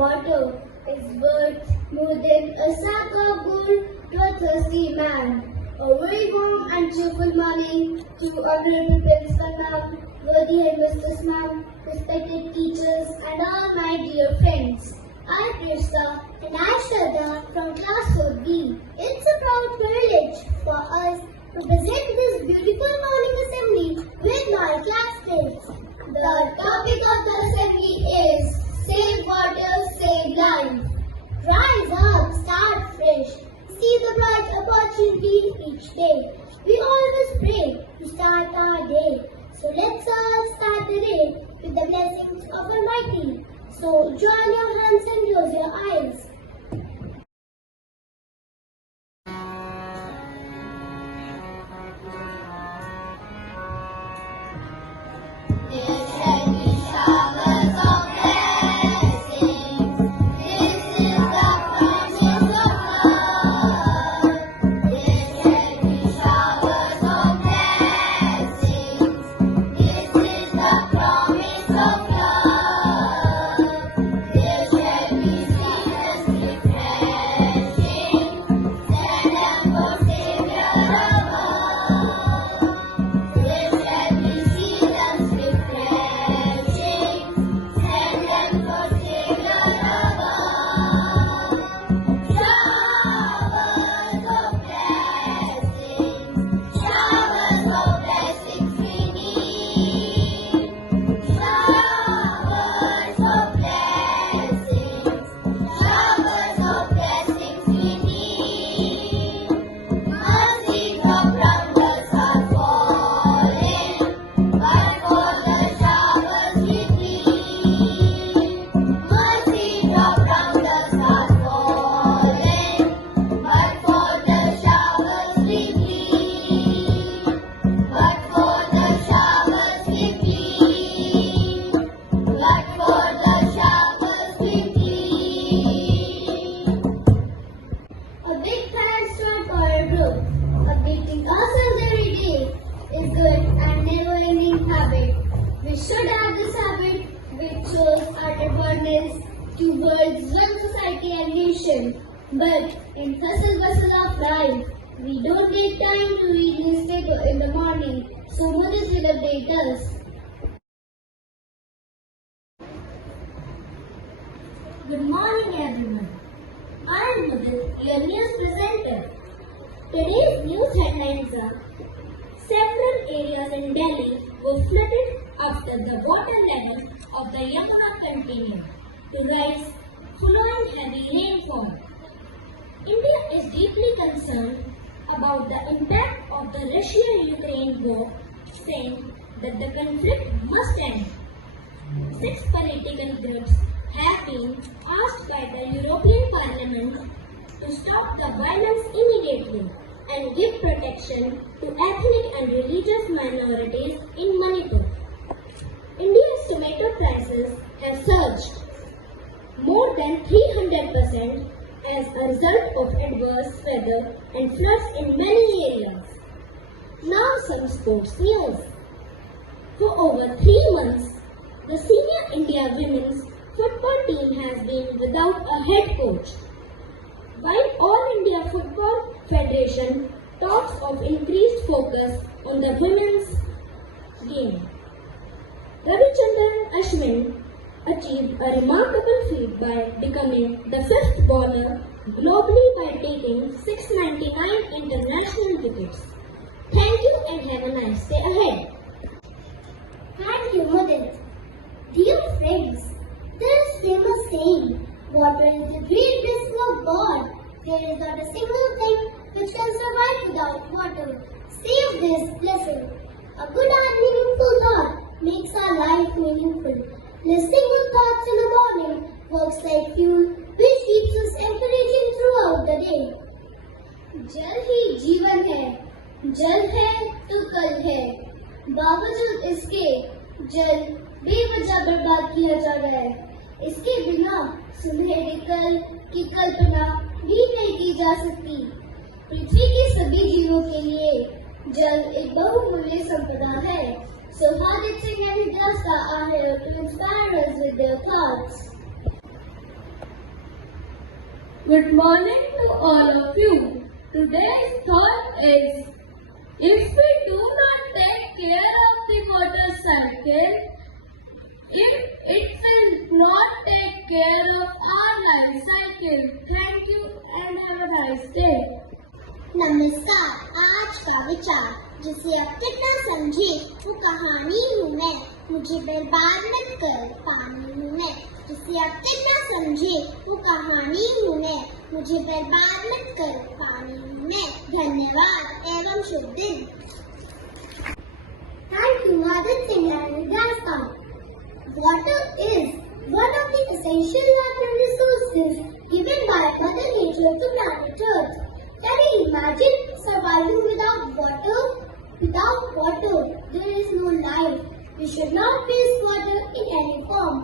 water is worth more than a sack of gold to a thirsty man. A very warm and cheerful morning to Honorable Principal Ma'am, worthy Headmistress Ma'am, respected teachers, and all my dear friends. I'm Krishna and I Shraddha from Class 4B. It's a proud privilege for us to present this beautiful morning assembly with my classmates. The topic of the assembly is Save Water, Save Life. Rise up, start fresh. See the bright opportunity each day. We always pray to start our day. So let's all start the day with the blessings of Almighty. So join your hands and close your eyes. There shall be showers of blessings. This is the promise of love. There shall be showers of blessings. This is the promise of love. There shall be seasons refreshing. Stand up for Savior above. There shall be seasons refreshing. Stand up for Savior above. Showers of blessings we need. Showers of blessings we need. Mercy drop from the stars falling, but for the showers we plead. Mercy drop from the stars falling, but for the showers we plead. But for the showers we plead. But for the showers we plead. A big thanks to our choir group. Updating ourselves every day is good and never-ending habit. We should have this habit which shows our awareness towards one society and nation. But in hustle bustle of life, we don't get time to read newspaper in the morning, so Mudit will update us. Good morning everyone. I am Mudit, your news presenter. Today's news headlines are: several areas in Delhi were flooded after the water level of the Yamuna continued to rise following heavy rainfall. India is deeply concerned about the impact of the Russia-Ukraine war, saying that the conflict must end. 6 political groups have been asked by the European Parliament to stop the violence immediately and give protection to ethnic and religious minorities in Manipur. India's tomato prices have surged more than 300% as a result of adverse weather and floods in many areas. Now some sports news. For over 3 months, the senior India women's football team has been without a head coach. While All India Football Federation talks of increased focus on the women's game, Ravichandran Ashwin achieved a remarkable feat by becoming the 5th bowler globally by taking 699 international wickets. Thank you and have a nice day ahead. Thank you, Mudit. Dear friends, there is famous saying, water is the great blessing of God. There is not a single thing which can survive without water. Save this blessing. A good and meaningful thought makes our life meaningful. Listening good thoughts in the morning works like fuel, which keeps us encouraging throughout the day. जल ही जीवन है, जल है तो कल है। बावजूद इसके जल बेवजह बर्बाद किया जा रहा है। इसके बिना सुनहरे कल की कल्पना भी नहीं की जा सकती। पृथ्वी के सभी जीवों के लिए जल एक बहुमूल्य संपदा है। So Hadit Singh and Vidasta are here to inspire us with their thoughts. Good morning to all of you. Today's thought is, if we do not take care of the water cycle, if it will not take care of our life cycle. Thank you and have a nice day. नमस्कार। आज का विचार, जिसे अब तक न समझे वो कहानी हूँ मैं, मुझे बर्बाद मत कर, पानी हूँ मैं। जिसे अब तक न समझे वो कहानी हूँ मैं, मुझे बर्बाद मत कर, पानी हूँ मैं। धन्यवाद एवं शुभ दिन। Thank you, Madhur Singh and Vidyas Khan. Water is one of the essential natural resources given by Mother Nature to planet Earth. Can you imagine surviving without water? Without water, there is no life. We should not waste water in any form.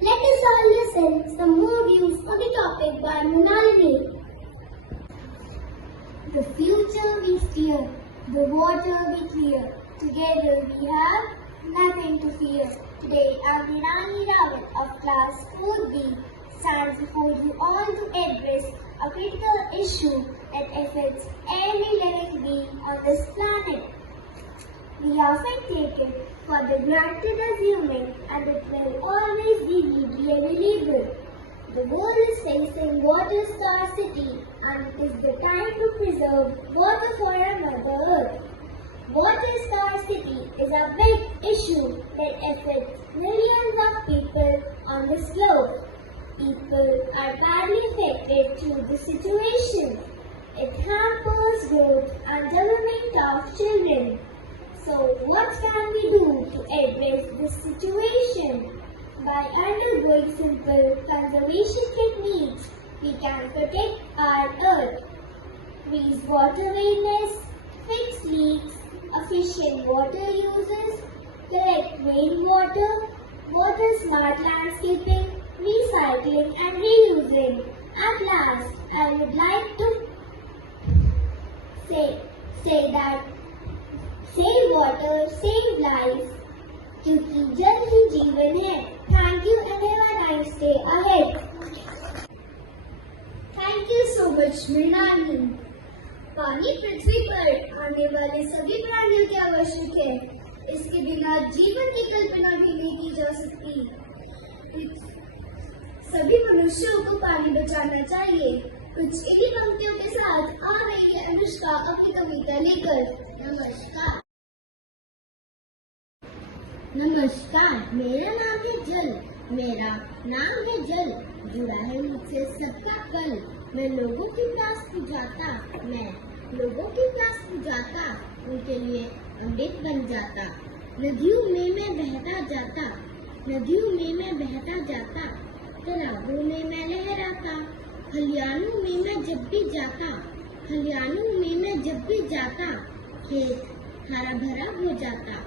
Let us all listen some more views on the topic by Munalini. The future we steer, the water we clear. Together we have nothing to fear. Today, Aminani Rawat of class 4B stands before you all to address a critical issue that affects every living being on this planet. We often take it for the granted assuming and it will always be readily available. The world is facing water scarcity and it is the time to preserve water for our Mother Earth. Water scarcity is a big issue that affects millions of people on this globe. People are badly affected through the situation. It hampers growth and development of children. So what can we do to address this situation? By undergoing simple conservation techniques, we can protect our earth. Raise water awareness, fix leaks, efficient water uses, collect rainwater, water smart landscaping, recycling and reusing. At last, I would like to say that save water, save life, क्योंकि जल ही जीवन है. Thank you and have a nice day ahead. Thank you so much, Mrinalini. पानी पृथ्वी पर आने वाले सभी प्राणियों के आवश्यक है. इसके बिना जीवन की कल्पना भी नहीं की जा सकती. सभी मनुष्यों को पानी बचाना चाहिए. कुछ इन्हीं पंक्तियों के साथ आ रही है अनुष्का अपनी कविता लेकर. नमस्कार. नमस्कार, मेरा नाम है जल, मेरा नाम है जल, जुड़ा है मुझसे सबका कल. मैं लोगों की प्यास बुझाता, मैं लोगों की प्यास बुझाता, उनके लिए अमृत बन जाता. नदियों में मैं बहता जाता, नदियों में मैं बहता जाता, तालाबों में मैं लहराता, खलियानों में मैं जब भी जाता, खलियानों में मैं जब भी जाता, खेत हरा भरा हो जाता.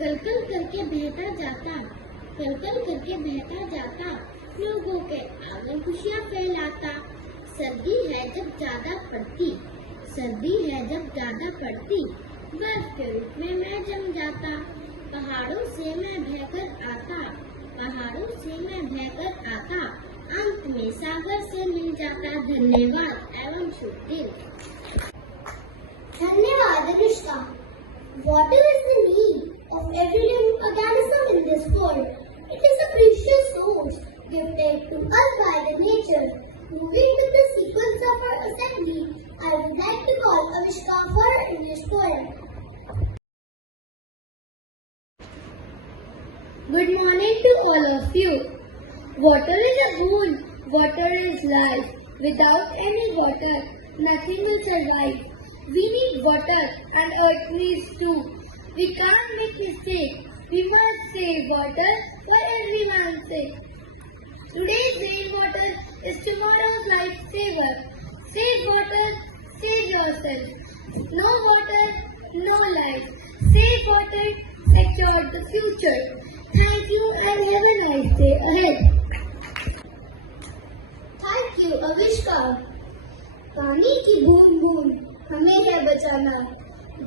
कलकल करके बहता जाता, कलकल करके बहता जाता, लोगों के आंगन खुशियाँ फैलाता. सर्दी है जब ज्यादा पड़ती, सर्दी है जब ज्यादा पड़ती, बर्फ के रूप में मैं जम जाता. पहाड़ों से मैं बहकर आता, पहाड़ों से मैं बहकर आता, अंत में सागर से मिल जाता. धन्यवाद एवं शुभ दिन. धन्यवाद Anushka. Water is the need of every living organism in this world. It is a precious source gifted to us by the nature. Moving with the sequence of our assembly, I would like to call Avishka for her English poem. Good morning to all of you. Water is a whole, water is life. Without any water, nothing will survive. We need water and earth needs too. We can't make mistakes. We must save water for everyone's sake. Today's rainwater is tomorrow's lifesaver. Save water, save yourself. No water, no life. Save water, secure the future. Thank you and have a nice day ahead. Thank you, Avishka. पानी की बूंद बूंद हमें है बचाना,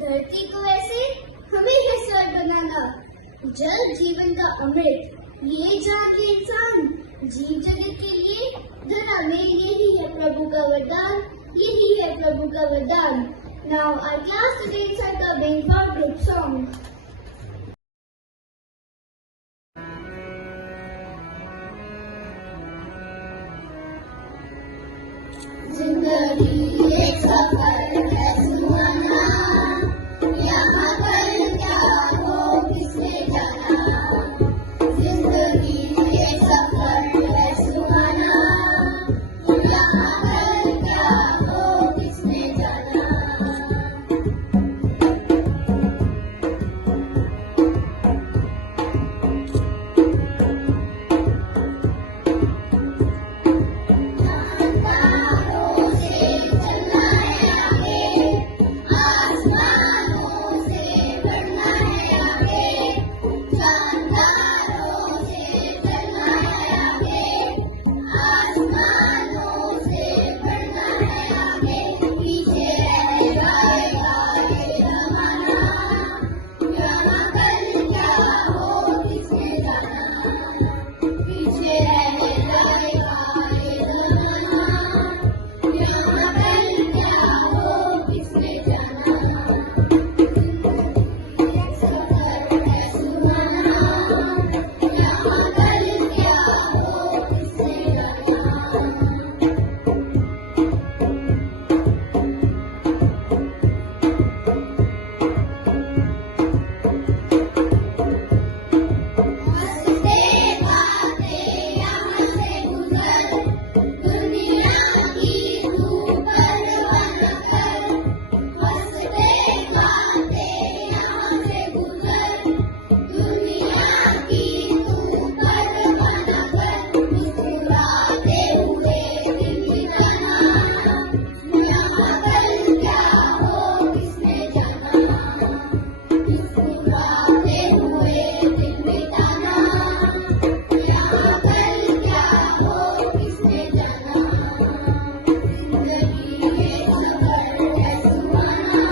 धरती को ऐसे हमें है स्वर्ग बनाना. जल जीवन का अमृत, ये जान ले इंसान, जीव जगत के लिए जरा मेरी यही है प्रभु का वरदान, यही है प्रभु का वरदान। Now our class students are coming for group song. जिंदगी एक सफर है सुहाना, यहाँ कल क्या हो किसने जाना। जिंदगी एक सफर है सुहाना, यहाँ कल क्या हो किसने जाना। जानदारों से चलना है आगे, आसमानों से बढ़ना है आगे। जानदारों से चलना है आगे, आसमानों से बढ़ना है आगे। पीछे रह जाएगा ये जमाना, यहाँ कल क्या हो किसने जाना। पीछे रह जाएगा ये जमाना, यहाँ कल क्या हो किसने जाना। एक सफर है सुहाना, यहाँ कल क्या हो किसने जाना। हंसते गाते यहाँ से गुजर, दुनिया की तू परवाह न कर। हंसते गाते यहाँ से गुजर, दुनिया की तू परवाह न कर। मुस्कुराते हुए दिन बिताना, यहाँ कल क्या हो किसने जाना। मुस्कुराते हुए दिन बिताना, यहाँ कल क्या हो किसने जाना। जिंदगी एक सफर है सुहाना,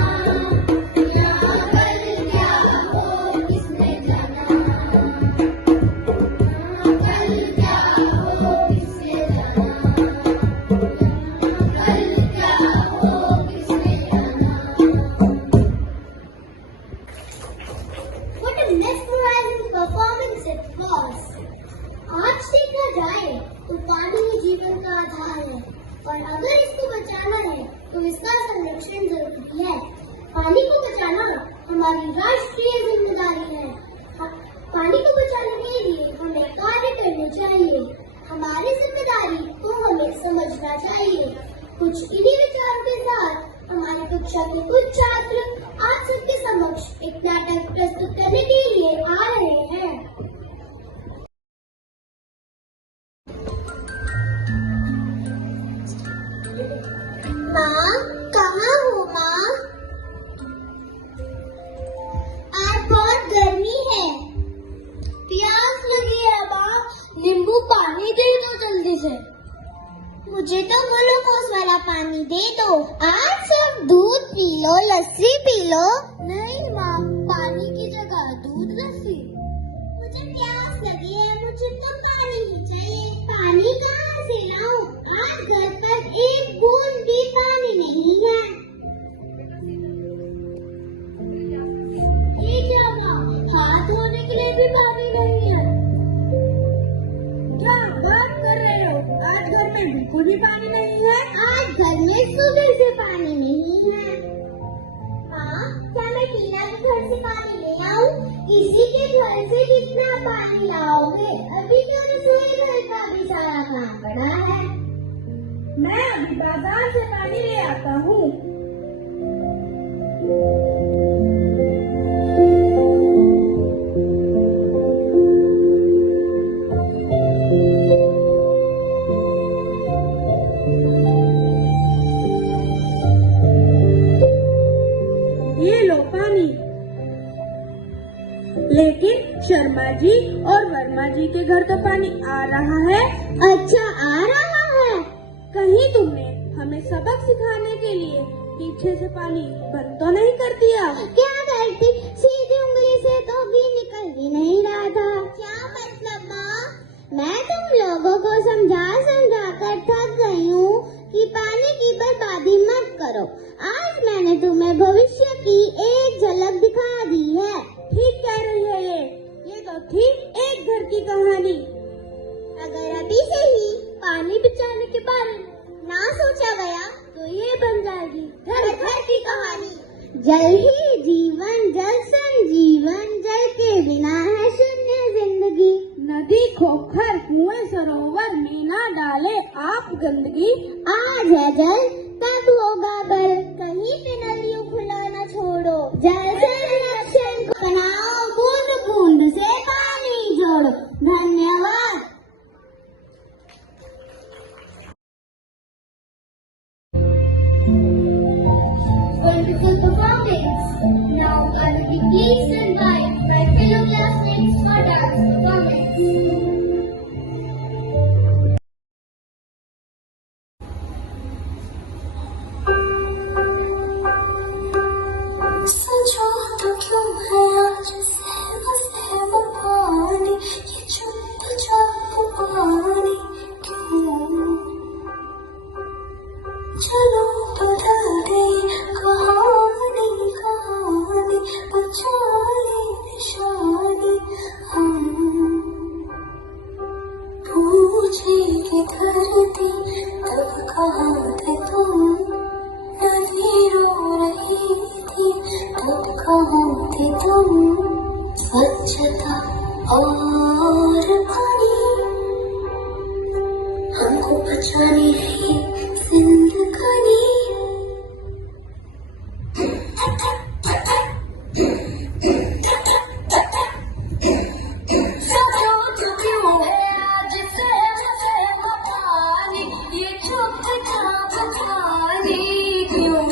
यहाँ कल क्या हो किसने जाना। यहाँ कल क्या हो किसने जाना। कल क्या हो किसने जाना। What a mesmerizing performance it was. आज देखा जाए तो पानी ही जीवन का आधार है और अगर इसको बचाना है तो इसका संरक्षण जरूरी है। पानी को बचाना हमारी राष्ट्रीय जिम्मेदारी है। पानी को बचाने के लिए हमें कार्य करने चाहिए। हमारी जिम्मेदारी को हमें समझना चाहिए। कुछ इन्हीं विचारों के साथ हमारी कक्षा के कुछ छात्र आप सबके समक्ष एक नाटक प्रस्तुत करने के लिए आ रहे हैं। माँ, कहाँ हो माँ? आज बहुत गर्मी है, प्यास लगी है माँ। नींबू पानी दे दो जल्दी से। मुझे तो ग्लूकोज वाला पानी दे दो। आज सब दूध पी लो, लस्सी पी लो। नहीं माँ, पानी की जगह दूध लस्सी। मुझे प्यास लगी है, मुझे तो पानी ही चाहिए। पानी कहाँ से लाऊं? आज घर पर एक बूंद भी पानी नहीं है। ये क्या माँ, हाथ धोने के लिए भी पानी नहीं है। क्या बात कर रहे हो? आज घर में बिल्कुल भी पानी नहीं है। आज घर में सुबह से पानी नहीं है। हाँ, क्या मैं टीना के घर से पानी ले आऊं? इसी के घर से कितना पानी लाओगे? अभी तो रसोई घर का भी सारा काम पड़ा है। मैं अभी बाजार से पानी ले आता हूँ। ये लो पानी। लेकिन शर्मा जी और वर्मा जी के घर तो पानी आ रहा है। अच्छा, आ रहा है। कहीं तुमने हमें सबक सिखाने के लिए पीछे से पानी बंद तो नहीं कर दिया? क्या करती, सीधी उंगली से तो भी निकल भी नहीं रहा था। क्या मतलब माँ? मैं तुम लोगों को समझा कर बचाने के बारे में ना सोचा गया तो ये बन जाएगी घर घर की कहानी। जल ही जीवन, जल संजीवन, जल के बिना है शून्य जिंदगी। नदी खोखर कुएं सरोवर में ना डाले आप गंदगी। आज है जल तब होगा कल, कहीं पे नदियों खुला न छोड़ो। जल संरक्षण को बनाओ, बूंद बूंद से पानी जोड़ो। धन्यवाद। Wonderful performance. Now I will be pleased to invite my fellow classmates for dance performance. सोचो तो क्यों है आज सहम पानी, ये चुप पानी क्यों? चलो बदल गई कहानी, कहानी बचा ली निशानी हम। पूछेगी धरती तब कहाँ थे तुम, नदी रो रही थी तब कहाँ थे तुम। स्वच्छता और पानी हमको बचानी है जिंदगानी। सोचो तो क्यों है आज सहम पानी, ये चुपचाप पानी क्यों?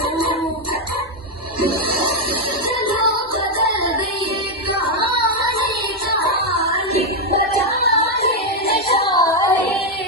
चलो बदल गई कहानी, कहानी बचा ले निशानी।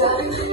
Drop,